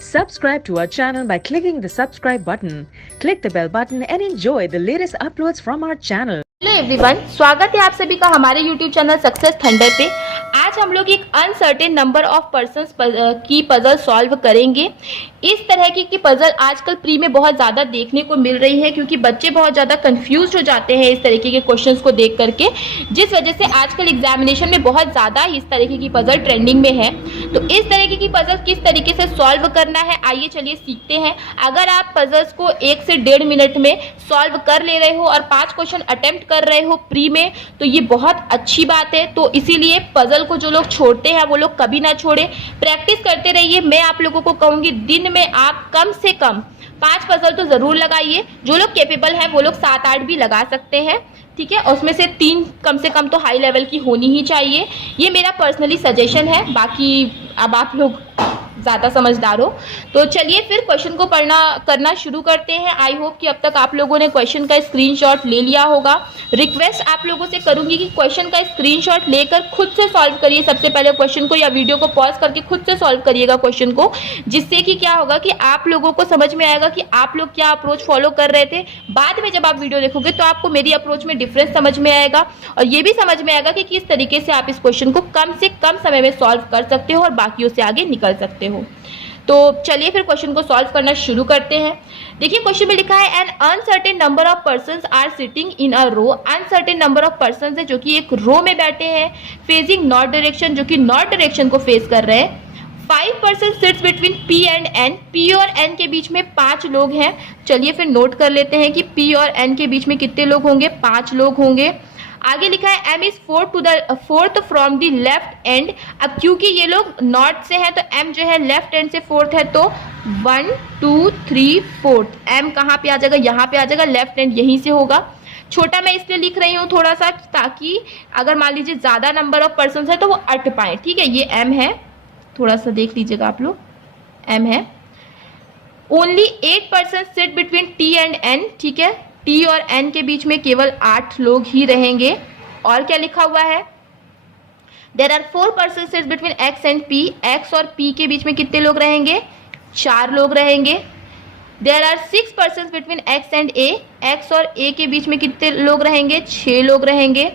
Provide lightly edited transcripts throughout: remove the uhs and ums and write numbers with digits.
Subscribe to our channel by clicking the subscribe button. Click the bell button and enjoy the latest uploads from our channel. Hello everyone, स्वागत है आप सभी का हमारे YouTube channel success thunder पे। आज हम लोग एक अनसर्टेन नंबर ऑफ पर्सन्स की पजल सॉल्व करेंगे। इस तरह की पजल आजकल प्री में बहुत ज़्यादा देखने को मिल रही है, क्योंकि बच्चे बहुत ज़्यादा कंफ्यूज हो जाते हैं इस तरीके के क्वेश्चंस को देख करके, जिस वजह से आजकल एग्जामिनेशन में बहुत ज़्यादा इस तरीके की पजल ट्रेंडिंग में है। तो इस तरीके की पजल किस तरीके से सॉल्व करना है, आइए चलिए सीखते हैं। अगर आप पजल्स को 1 से 1.5 मिनट में सॉल्व कर ले रहे हो और 5 क्वेश्चन अटेम्प्ट कर रहे हो प्री में, तो ये बहुत अच्छी बात है। तो इसीलिए पजल को जो लोग छोड़ते हैं वो लोग कभी ना छोड़े, प्रैक्टिस करते रहिए। मैं आप लोगों को कहूंगी दिन में आप कम से कम 5 पजल तो जरूर लगाइए। जो लोग कैपेबल हैं वो लोग 7-8 भी लगा सकते हैं, ठीक है। उसमें से 3 कम से कम तो हाई लेवल की होनी ही चाहिए। ये मेरा पर्सनली सजेशन है, बाकी अब आप लोग ज़्यादा समझदार हो। तो चलिए फिर क्वेश्चन को करना शुरू करते हैं। आई होप कि अब तक आप लोगों ने क्वेश्चन का स्क्रीनशॉट ले लिया होगा। रिक्वेस्ट आप लोगों से करूंगी कि क्वेश्चन का स्क्रीनशॉट लेकर खुद से सॉल्व करिए। सबसे पहले क्वेश्चन को या वीडियो को पॉज करके खुद से सॉल्व करिएगा क्वेश्चन को, जिससे कि क्या होगा कि आप लोगों को समझ में आएगा कि आप लोग क्या अप्रोच फॉलो कर रहे थे। बाद में जब आप वीडियो देखोगे तो आपको मेरी अप्रोच में डिफरेंस समझ में आएगा, और ये भी समझ में आएगा कि किस तरीके से आप इस क्वेश्चन को कम से कम समय में सॉल्व कर सकते हो और बाकियों से आगे निकल सकते हो। तो चलिए फिर क्वेश्चन को सॉल्व करना शुरू करते हैं। देखिए क्वेश्चन में लिखा है an uncertain number of persons are sitting in a row. Uncertain number of persons है जो कि एक रो में बैठे हैं, फेसिंग नॉर्थ डायरेक्शन, जो कि नॉर्थ डायरेक्शन को फेस कर रहे हैं। 5 person sits between P and N। P और N के बीच में 5 लोग हैं। चलिए फिर नोट कर लेते हैं कि P और N के बीच में कितने लोग होंगे, 5 लोग होंगे। आगे लिखा है M is fourth from the left and. अब क्योंकि ये लोग नॉर्थ से हैं तो M जो है लेफ्ट एंड से फोर्थ है, तो 1 2 3 4 M कहाँ पे आ जाएगा, यहाँ पे आ जाएगा, लेफ्ट एंड यहीं से होगा। छोटा मैं इसलिए लिख रही हूँ थोड़ा सा, ताकि अगर मान लीजिए ज्यादा नंबर ऑफ पर्सन है तो वो अट पाए, ठीक है। ये M है, थोड़ा सा देख लीजिएगा आप लोग, M है। Only 8 person sit between T and N, ठीक है। T और N के बीच में केवल 8 लोग ही रहेंगे। और क्या लिखा हुआ है, there are 4 person sits between X and P। X और P के बीच में कितने लोग रहेंगे, 4 लोग रहेंगे। There are 6 person between X and A। X और A के बीच में कितने लोग रहेंगे, 6 लोग रहेंगे।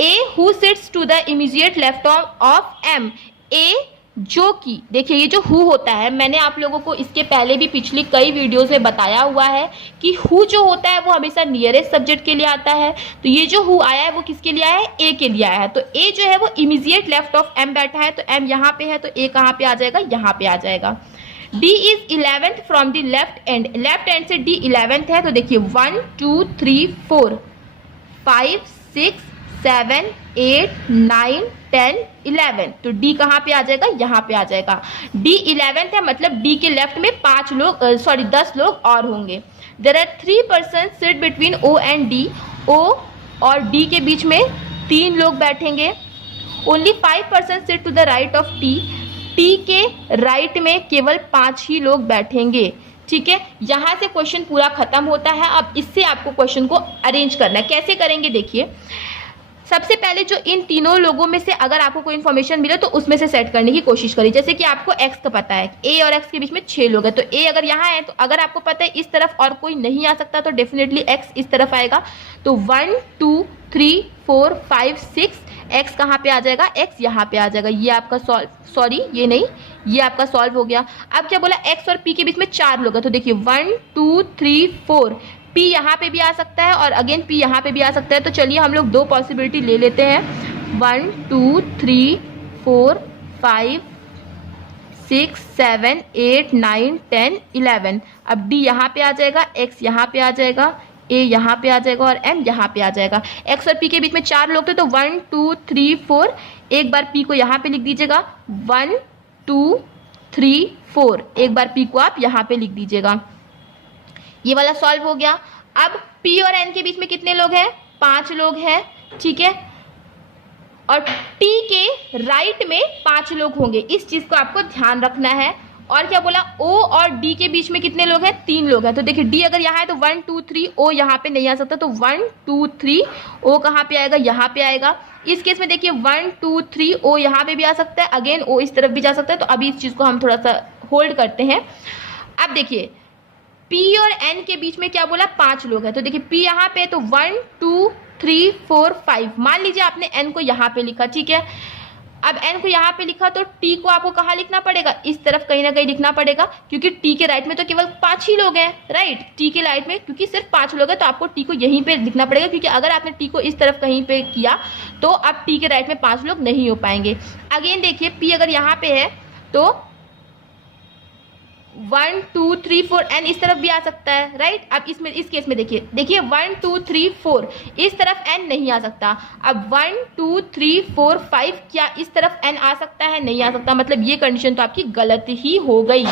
A who sits to the immediate left of M। A जो कि देखिए ये जो हु होता है, मैंने आप लोगों को इसके पहले भी पिछली कई वीडियोस में बताया हुआ है कि हु जो होता है वो हमेशा नियरेस्ट सब्जेक्ट के लिए आता है। तो ये जो हु आया है वो किसके लिए आया है, ए के लिए आया है। तो ए जो है वो इमीडिएट लेफ्ट ऑफ एम बैठा है, तो एम यहाँ पे है, तो ए कहाँ पे आ जाएगा, यहाँ पे आ जाएगा। D is 11th from the left and. Left and से डी 11th है, तो देखिए 1 2 3 4 5 6 7 8 9 10 11। तो D कहाँ पे आ जाएगा, यहाँ पे आ जाएगा। D 11th है, मतलब D के लेफ्ट में 5 लोग 10 लोग और होंगे। There are 3 person sit between O and D। O और D के बीच में 3 लोग बैठेंगे। Only 5 person sit to the right of T। T के राइट में केवल 5 ही लोग बैठेंगे, ठीक है। यहाँ से क्वेश्चन पूरा खत्म होता है। अब इससे आपको क्वेश्चन को अरेंज करना है। कैसे करेंगे, देखिए सबसे पहले जो इन तीनों लोगों में से अगर आपको कोई इन्फॉर्मेशन मिले तो उसमें से सेट करने की कोशिश करिए। जैसे कि आपको x का पता है, a और x के बीच में 6 लोग हैं, तो a अगर यहाँ है, तो अगर आपको पता है इस तरफ और कोई नहीं आ सकता तो डेफिनेटली x इस तरफ आएगा। तो 1 2 3 4 5 6 x कहाँ पे आ जाएगा, x यहाँ पे आ जाएगा। ये आपका ये नहीं, ये आपका सॉल्व हो गया। अब क्या बोला, x और p के बीच में 4 लोग हैं, तो देखिए 1 2 3 4 P यहाँ पे भी आ सकता है और अगेन P यहाँ पे भी आ सकता है। तो चलिए हम लोग 2 पॉसिबिलिटी ले लेते हैं, 1 2 3 4 5 6 7 8 9 10 11। अब D यहाँ पे आ जाएगा, X यहाँ पे आ जाएगा, A यहाँ पे आ जाएगा और M यहाँ पे आ जाएगा। X और P के बीच में 4 लोग थे, तो 1 2 3 4। एक बार P को यहाँ पे लिख दीजिएगा, 1 2 3 4। एक बार P को आप यहाँ पे लिख दीजिएगा। ये वाला सॉल्व हो गया। अब P और N के बीच में कितने लोग हैं, 5 लोग हैं, ठीक है। और T के राइट में 5 लोग होंगे, इस चीज को आपको ध्यान रखना है। और क्या बोला, O और D के बीच में कितने लोग हैं, 3 लोग हैं। तो देखिए D अगर यहाँ है तो 1 2 3, O यहाँ पे नहीं आ सकता, तो 1 2 3 O कहाँ पे आएगा, यहाँ पे आएगा। इस केस में देखिए 1 2 3 O यहाँ पे भी आ सकता है, अगेन O इस तरफ भी जा सकता है। तो अभी इस चीज को हम थोड़ा सा होल्ड करते हैं। अब देखिए P और N के बीच में क्या बोला, 5 लोग हैं। तो देखिए P यहाँ पे तो 1 2 3 4 5, मान लीजिए आपने N को यहाँ पे लिखा, ठीक है। अब N को यहाँ पे लिखा तो T को आपको कहाँ लिखना पड़ेगा, इस तरफ कहीं ना कहीं लिखना पड़ेगा, क्योंकि T के राइट में तो केवल 5 ही लोग हैं, राइट। T के राइट में क्योंकि सिर्फ 5 लोग हैं तो आपको T को यहीं पे लिखना पड़ेगा, क्योंकि अगर आपने T को इस तरफ कहीं पे किया तो अब T के राइट में 5 लोग नहीं हो पाएंगे। अगेन देखिए P अगर यहाँ पे है तो 1 2 3 4 N इस तरफ भी आ सकता है, राइट। अब इसमें इस केस में देखिए 1 2 3 4 इस तरफ N नहीं आ सकता। अब 1 2 3 4 5 क्या इस तरफ N आ सकता है, नहीं आ सकता, मतलब ये कंडीशन तो आपकी गलत ही हो गई,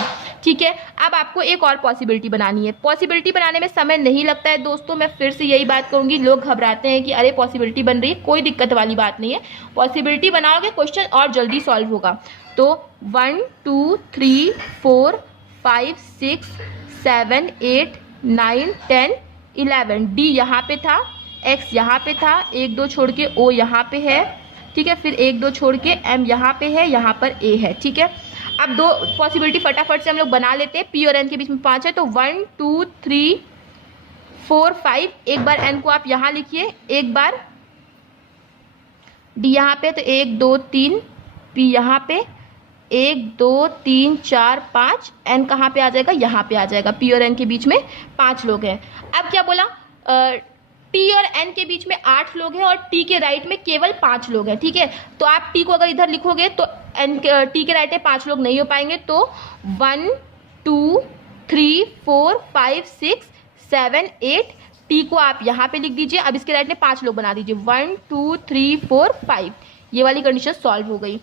ठीक है। अब आपको एक और पॉसिबिलिटी बनानी है। पॉसिबिलिटी बनाने में समय नहीं लगता है दोस्तों, मैं फिर से यही बात कहूंगी। लोग घबराते हैं कि अरे पॉसिबिलिटी बन रही है, कोई दिक्कत वाली बात नहीं है। पॉसिबिलिटी बनाओगे क्वेश्चन और जल्दी सॉल्व होगा। तो 1 2 3 4 5 6 7 8 9 10 11, D यहाँ पे था, X यहाँ पे था, 1 2 छोड़ के O यहाँ पे है, ठीक है। फिर 1 2 छोड़ के M यहाँ पे है, यहाँ पर A है, ठीक है। अब दो पॉसिबिलिटी फटाफट से हम लोग बना लेते हैं। P और N के बीच में 5 है, तो 1 2 3 4 5, एक बार N को आप यहाँ लिखिए, एक बार D यहाँ पे, तो 1 2 3 P यहाँ पे, 1 2 3 4 5, N कहाँ पे आ जाएगा, यहाँ पे आ जाएगा। P और N के बीच में 5 लोग हैं। अब क्या बोला, T और N के बीच में 8 लोग हैं और T के राइट में केवल 5 लोग हैं, ठीक है। तो आप T को अगर इधर लिखोगे तो T के राइट में 5 लोग नहीं हो पाएंगे, तो 1 2 3 4 5 6 7 8, T को आप यहाँ पे लिख दीजिए। अब इसके राइट में 5 लोग बना दीजिए, 1 2 3 4 5, ये वाली कंडीशन सॉल्व हो गई।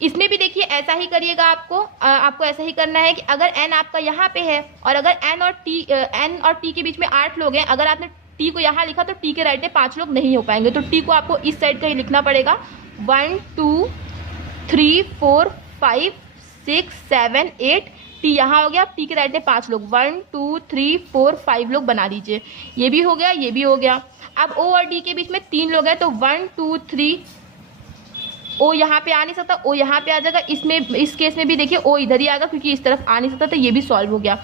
इसमें भी देखिए ऐसा ही करिएगा, आपको ऐसा ही करना है कि अगर N आपका यहाँ पे है और अगर N और T के बीच में 8 लोग हैं, अगर आपने T को यहाँ लिखा तो T के राइट में 5 लोग नहीं हो पाएंगे, तो T को आपको इस साइड का ही लिखना पड़ेगा। 1 2 3 4 5 6 7 8, T यहाँ हो गया। T के राइट में 5 लोग, 1 2 3 4 5 लोग बना दीजिए। ये भी हो गया, ये भी हो गया। अब O और D के बीच में 3 लोग हैं, तो 1 2 3, O यहाँ पे आ नहीं सकता, O यहाँ पे आ जाएगा। इस केस में भी देखिए O इधर ही आएगा, क्योंकि इस तरफ आ नहीं सकता, तो ये भी सॉल्व हो गया।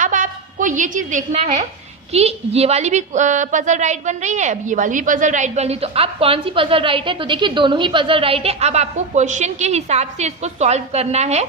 अब आपको ये चीज देखना है कि ये वाली भी पजल राइट बन रही है, अब ये वाली भी पजल राइट बन रही है, तो अब कौन सी पजल राइट है, तो देखिए दोनों ही पजल राइट है। अब आपको क्वेश्चन के हिसाब से इसको सॉल्व करना है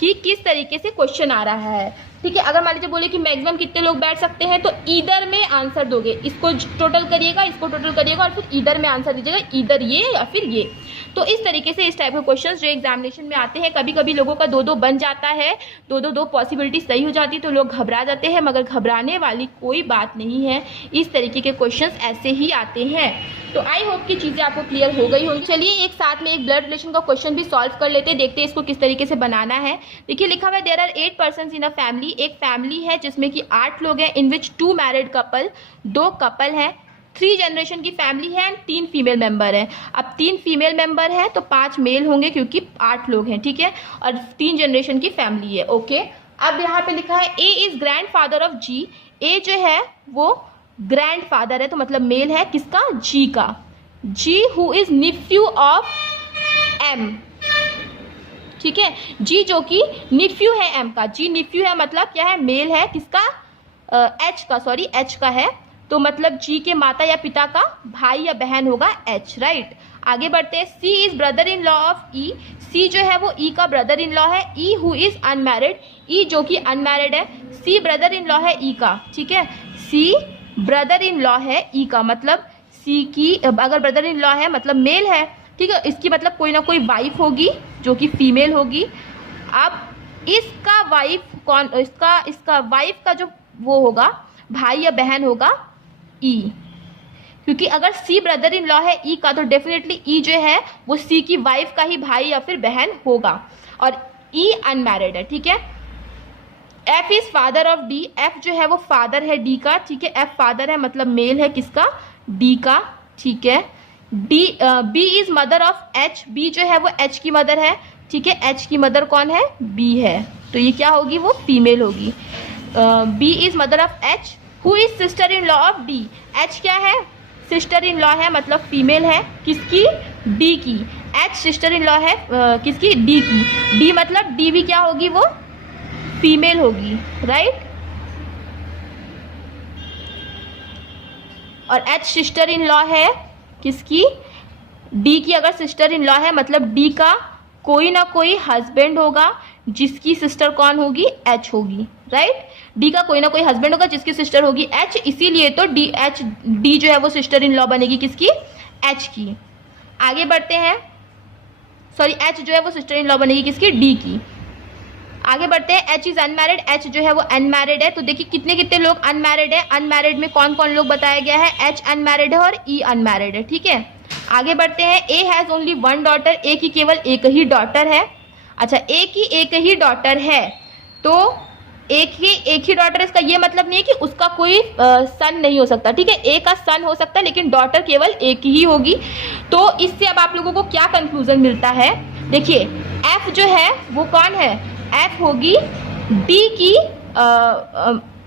कि किस तरीके से क्वेश्चन आ रहा है, ठीक है। अगर मान लीजिए बोले कि मैक्सिमम कितने लोग बैठ सकते हैं, तो ईदर में आंसर दोगे, इसको टोटल करिएगा, इसको टोटल करिएगा और फिर ईदर में आंसर दीजिएगा, ईदर ये या फिर ये। तो इस तरीके से इस टाइप के क्वेश्चंस जो एग्जामिनेशन में आते हैं, कभी कभी लोगों का 2-2 बन जाता है, 2-2 पॉसिबिलिटी सही हो जाती है, तो लोग घबरा जाते हैं, मगर घबराने वाली कोई बात नहीं है। इस तरीके के क्वेश्चंस ऐसे ही आते हैं। तो आई होप कि चीजें आपको क्लियर हो गई होंगी। चलिए एक साथ में एक ब्लड रिलेशन का क्वेश्चन भी सॉल्व कर लेते हैं, देखते हैं इसको किस तरीके से बनाना है। देखिए लिखा हुआ है there are 8 persons in a family, एक फैमिली है जिसमें कि 8 लोग हैं, in which 2 married couple, 2 couple हैं, 3 जनरेशन की फैमिली है एंड 3 फीमेल मेंबर है। अब 3 फीमेल मेंबर है तो 5 मेल होंगे, क्योंकि 8 लोग हैं, ठीक है, और 3 जनरेशन की फैमिली है, ओके। अब यहाँ पे लिखा है ए इज ग्रैंड फादर ऑफ जी, ए जो है वो ग्रैंड फादर है, तो मतलब मेल है किसका, जी का, जी who is nephew of M, ठीक है, जी जो कि निफ्यू है एम का, जी निफ्यू है मतलब क्या है, मेल है किसका, एच का, सॉरी एच का है, तो मतलब जी के माता या पिता का भाई या बहन होगा एच, राइट। आगे बढ़ते हैं, C is brother in law of E, C जो है वो ई का ब्रदर इन लॉ है, E who is unmarried, E जो कि अनमैरिड है, सी ब्रदर इन लॉ है ई का, ठीक है, सी ब्रदर इन लॉ है ई का, मतलब सी की अगर ब्रदर इन लॉ है मतलब मेल है, ठीक है, इसकी मतलब कोई ना कोई वाइफ होगी जो कि फीमेल होगी। अब इसका वाइफ कौन, इसका वाइफ का जो वो होगा भाई या बहन होगा ई, क्योंकि अगर सी ब्रदर इन लॉ है ई का, तो डेफिनेटली ई जो है वो सी की वाइफ का ही भाई या फिर बहन होगा, और ई अनमैरिड है, ठीक है। F is father of D, F जो है वो फादर है डी का, ठीक है, एफ फादर है मतलब मेल है किसका, डी का, ठीक है। D B is mother of H, B जो है वो एच की मदर है, ठीक है, H की मदर कौन है, B है, तो ये क्या होगी, वो फीमेल होगी। B is mother of H, who is sister in law of D। H क्या है, सिस्टर इन लॉ है, मतलब फीमेल है, किसकी, D की। H सिस्टर इन लॉ है किसकी, D की। D मतलब D भी क्या होगी, वो फीमेल होगी, राइट। और H सिस्टर इन लॉ है किसकी, D की। अगर सिस्टर इन लॉ है मतलब D का कोई ना कोई हस्बैंड होगा जिसकी सिस्टर कौन होगी, H होगी, राइट। D का कोई ना कोई हस्बैंड होगा जिसकी सिस्टर होगी H, इसीलिए तो D जो है वो सिस्टर इन लॉ बनेगी किसकी, H की। आगे बढ़ते हैं, सॉरी H जो है वो सिस्टर इन लॉ बनेगी किसकी, D की। आगे बढ़ते हैं, H इज अनमैरिड, H जो है वो अनमैरिड है। तो देखिए कितने कितने लोग अनमैरिड है, अनमैरिड में कौन कौन लोग बताया गया है, H अनमैरिड है और E अनमैरिड है, ठीक है। आगे बढ़ते हैं, A has only one daughter, A की केवल एक ही डॉटर है। अच्छा, A की एक ही डॉटर है, तो एक ही डॉटर, इसका ये मतलब नहीं है कि उसका कोई सन नहीं हो सकता, ठीक है। A का सन हो सकता है लेकिन डॉटर केवल एक ही होगी। तो इससे अब आप लोगों को क्या कंक्लूजन मिलता है, देखिए F जो है वो कौन है, F होगी D की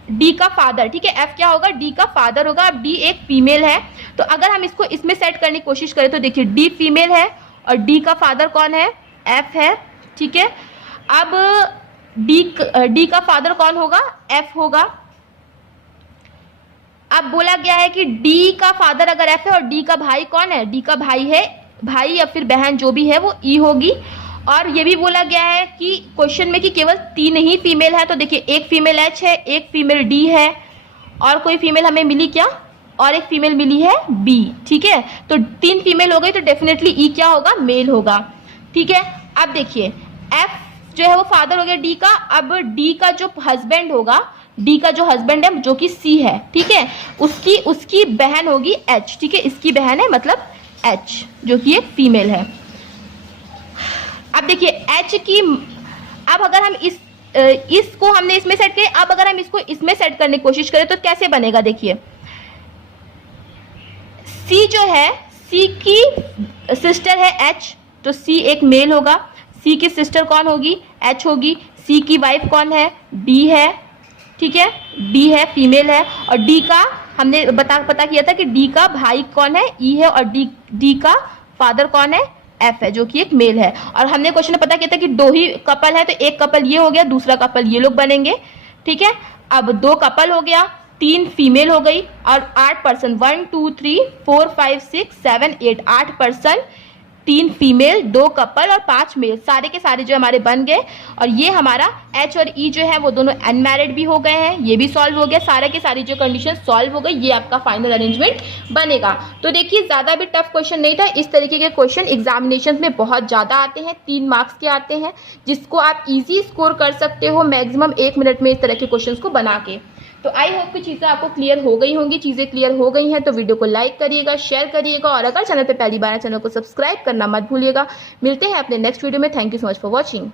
D का फादर, ठीक है। F क्या होगा, D का फादर होगा। अब D एक फीमेल है, तो अगर हम इसको इसमें सेट करने की कोशिश करें तो देखिए D फीमेल है और D का फादर कौन है, F है, ठीक है। अब D का फादर कौन होगा, F होगा। अब बोला गया है कि D का फादर अगर F है और D का भाई कौन है, D का भाई है, भाई या फिर बहन जो भी है वो E होगी। और ये भी बोला गया है कि क्वेश्चन में कि केवल 3 ही फीमेल है, तो देखिए एक फीमेल H है, एक फीमेल D है और कोई फीमेल हमें मिली क्या, और एक फीमेल मिली है B, ठीक है। तो 3 फीमेल हो गई, तो डेफिनेटली E क्या होगा, मेल होगा, ठीक है। अब देखिए F जो है वो फादर हो गया D का। अब D का जो हस्बैंड होगा, D का जो हस्बैंड है जो कि C है, ठीक है, उसकी बहन होगी H, ठीक है। इसकी बहन है मतलब H जो कि एक फीमेल है। अब देखिए H की, अब अगर हम इसको हमने इसमें सेट किया, अब अगर हम इसको इसमें सेट करने की कोशिश करें तो कैसे बनेगा, देखिए C जो है, C की सिस्टर है H, तो C एक मेल होगा। C की सिस्टर कौन होगी, H होगी। C की वाइफ कौन है, D है, ठीक है, D है, फीमेल है। और D का हमने पता किया था कि D का भाई कौन है, E है, और D का फादर कौन है, F है, जो कि एक मेल है। और हमने क्वेश्चन में पता किया था कि 2 ही कपल है, तो एक कपल ये हो गया, दूसरा कपल ये लोग बनेंगे, ठीक है। अब 2 कपल हो गया, 3 फीमेल हो गई और 8 पर्सन, 1 2 3 4 5 6 7 8, 8 पर्सन, 3 फीमेल, 2 कपल और 5 मेल, सारे के सारे जो हमारे बन गए। और ये हमारा H और E जो है वो दोनों अनमैरिड भी हो गए हैं, ये भी सॉल्व हो गया, सारे के सारी जो कंडीशन सॉल्व हो गई, ये आपका फाइनल अरेंजमेंट बनेगा। तो देखिए ज़्यादा भी टफ क्वेश्चन नहीं था, इस तरीके के क्वेश्चन एग्जामिनेशन में बहुत ज़्यादा आते हैं, 3 मार्क्स के आते हैं, जिसको आप ईजी स्कोर कर सकते हो मैक्सिमम 1 मिनट में इस तरह के क्वेश्चन को बना के। तो आई होप कि चीज़ें आपको क्लियर हो गई होंगी। चीज़ें क्लियर हो गई हैं तो वीडियो को लाइक करिएगा, शेयर करिएगा, और अगर चैनल पे पहली बार है चैनल को सब्सक्राइब करना मत भूलिएगा। मिलते हैं अपने नेक्स्ट वीडियो में। Thank you so much for watching.